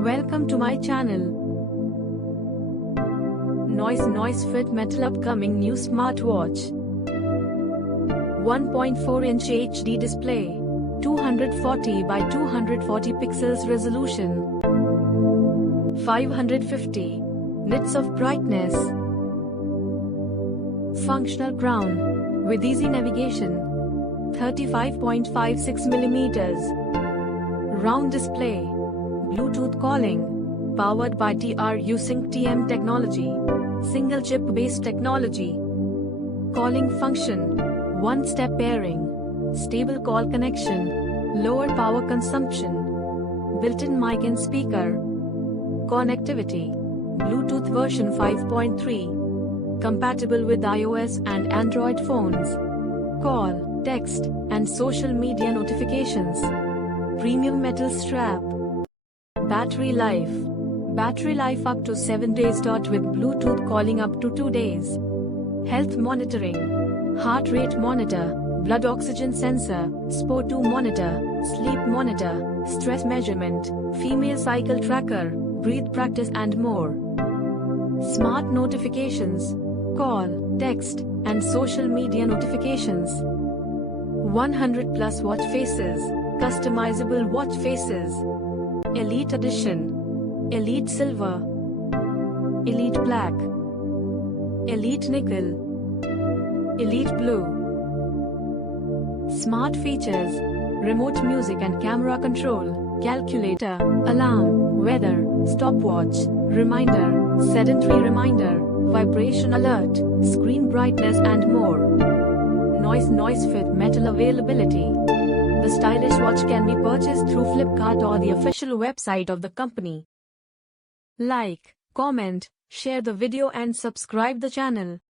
Welcome to my channel. Noise NoiseFit Mettle upcoming new smartwatch. 1.4-inch HD display, 240 by 240 pixels resolution, 550 nits of brightness, functional crown with easy navigation, 35.56 mm, round display, Bluetooth calling, powered by TRU Sync TM technology, single chip based technology, calling function, one-step pairing, stable call connection, lower power consumption, built-in mic and speaker, connectivity, Bluetooth version 5.3, compatible with iOS and Android phones, call, text, and social media notifications, premium metal strap, battery life up to 7 days. With Bluetooth calling up to 2 days, health monitoring, heart rate monitor, blood oxygen sensor, SPO2 monitor, sleep monitor, stress measurement, female cycle tracker, breathe practice and more. Smart notifications, call, text, and social media notifications. 100 plus watch faces, customizable watch faces. Elite Edition, Elite Silver, Elite Black, Elite Nickel, Elite Blue. Smart features, remote music and camera control, calculator, alarm, weather, stopwatch, reminder, sedentary reminder, vibration alert, screen brightness and more. Noise NoiseFit Mettle availability. The stylish watch can be purchased through Flipkart or the official website of the company. Like, comment, share the video and subscribe the channel.